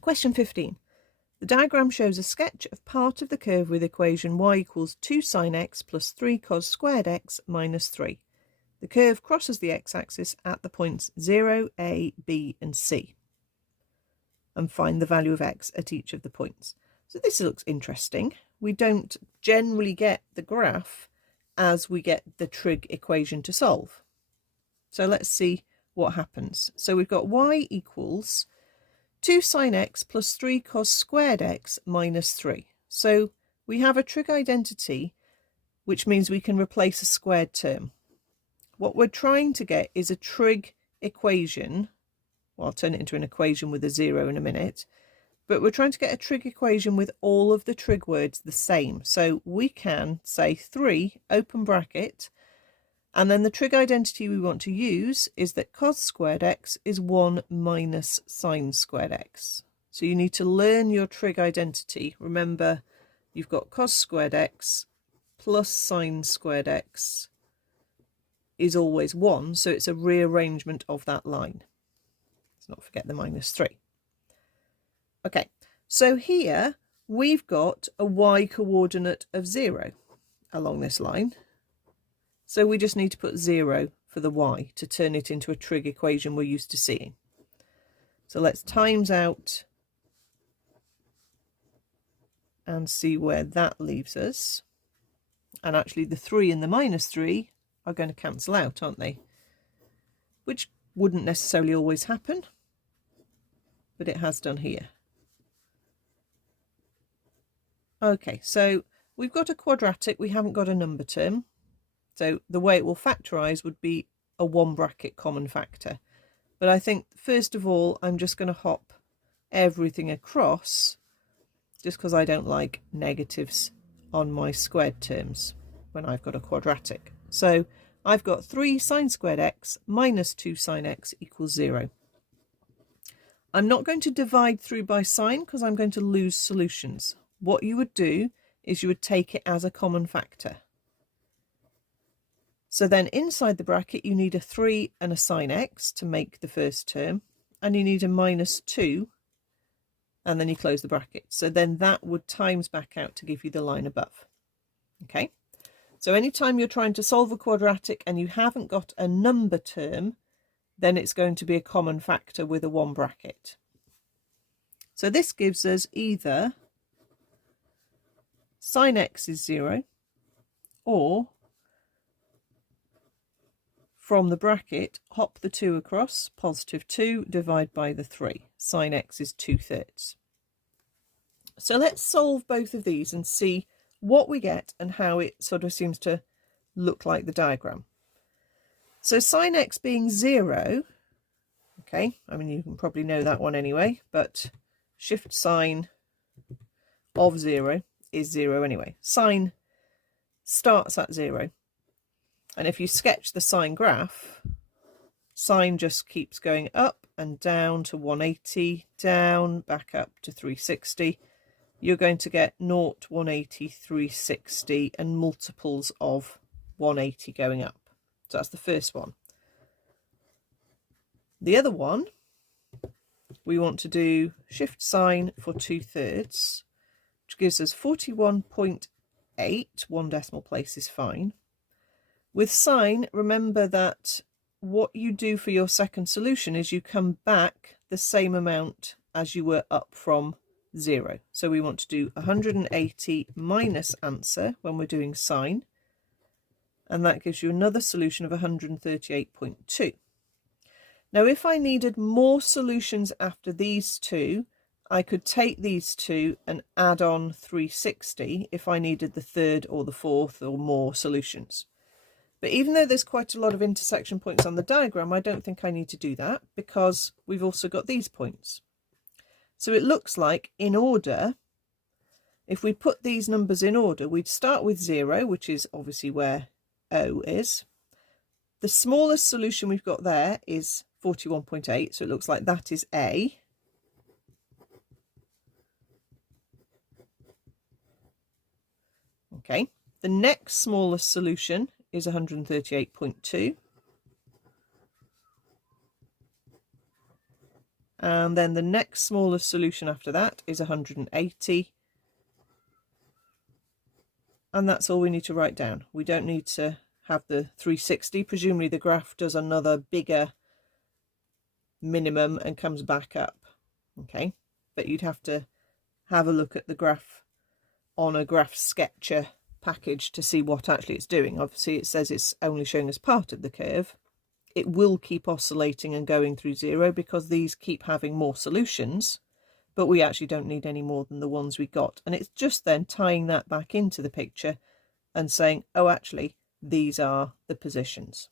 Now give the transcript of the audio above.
Question 15. The diagram shows a sketch of part of the curve with equation y equals 2 sine x plus 3 cos squared x minus 3. The curve crosses the x-axis at the points 0, a, b and c. And find the value of x at each of the points. So this looks interesting. We don't generally get the graph as we get the trig equation to solve. So let's see what happens. So we've got y equals 2 sine x plus 3 cos squared x minus 3. So we have a trig identity, which means we can replace a squared term. What we're trying to get is a trig equation. Well, I'll turn it into an equation with a 0 in a minute. But we're trying to get a trig equation with all of the trig words the same. So we can say 3, open bracket, and then the trig identity we want to use is that cos squared x is 1 minus sine squared x. So you need to learn your trig identity. Remember, you've got cos squared x plus sine squared x is always 1, so it's a rearrangement of that line. Let's not forget the minus 3. Okay, so here we've got a y coordinate of 0 along this line. So we just need to put 0 for the y to turn it into a trig equation we're used to seeing. So let's times out and see where that leaves us. And actually the 3 and the minus 3 are going to cancel out, aren't they? Which wouldn't necessarily always happen, but it has done here. Okay, so we've got a quadratic, we haven't got a number term. So the way it will factorise would be a 1 bracket common factor. But I think first of all, I'm just going to hop everything across just because I don't like negatives on my squared terms when I've got a quadratic. So I've got 3 sine squared x minus 2 sine x equals 0. I'm not going to divide through by sine because I'm going to lose solutions. What you would do is you would take it as a common factor. So then inside the bracket you need a 3 and a sine x to make the first term, and you need a minus 2, and then you close the bracket. So then that would times back out to give you the line above. Okay, so anytime you're trying to solve a quadratic and you haven't got a number term, then it's going to be a common factor with a 1 bracket. So this gives us either sine x is 0, or from the bracket, hop the 2 across, positive 2, divide by the 3. Sine x is 2/3. So let's solve both of these and see what we get and how it sort of seems to look like the diagram. So sine x being 0, okay, I mean you can probably know that one anyway, but shift sine of 0 is 0 anyway. Sine starts at 0. And if you sketch the sine graph, sine just keeps going up and down to 180, down, back up to 360. You're going to get 0, 180, 360 and multiples of 180 going up. So that's the first one. The other one, we want to do shift sine for 2/3, which gives us 41.8, 1 decimal place is fine. With sine, remember that what you do for your second solution is you come back the same amount as you were up from 0. So we want to do 180 minus answer when we're doing sine, and that gives you another solution of 138.2. Now if I needed more solutions after these two, I could take these two and add on 360 if I needed the third or the fourth or more solutions. But even though there's quite a lot of intersection points on the diagram, I don't think I need to do that because we've also got these points. So it looks like in order, if we put these numbers in order, we'd start with 0, which is obviously where O is. The smallest solution we've got there is 41.8, so it looks like that is A. Okay, the next smallest solution is 138.2. And then the next smallest solution after that is 180. And that's all we need to write down. We don't need to have the 360. Presumably the graph does another bigger minimum and comes back up. Okay, but you'd have to have a look at the graph on a graph sketcher package to see what actually it's doing. Obviously it says it's only showing us part of the curve. It will keep oscillating and going through zero because these keep having more solutions, but we actually don't need any more than the ones we got. And it's just then tying that back into the picture and saying, oh, actually, these are the positions.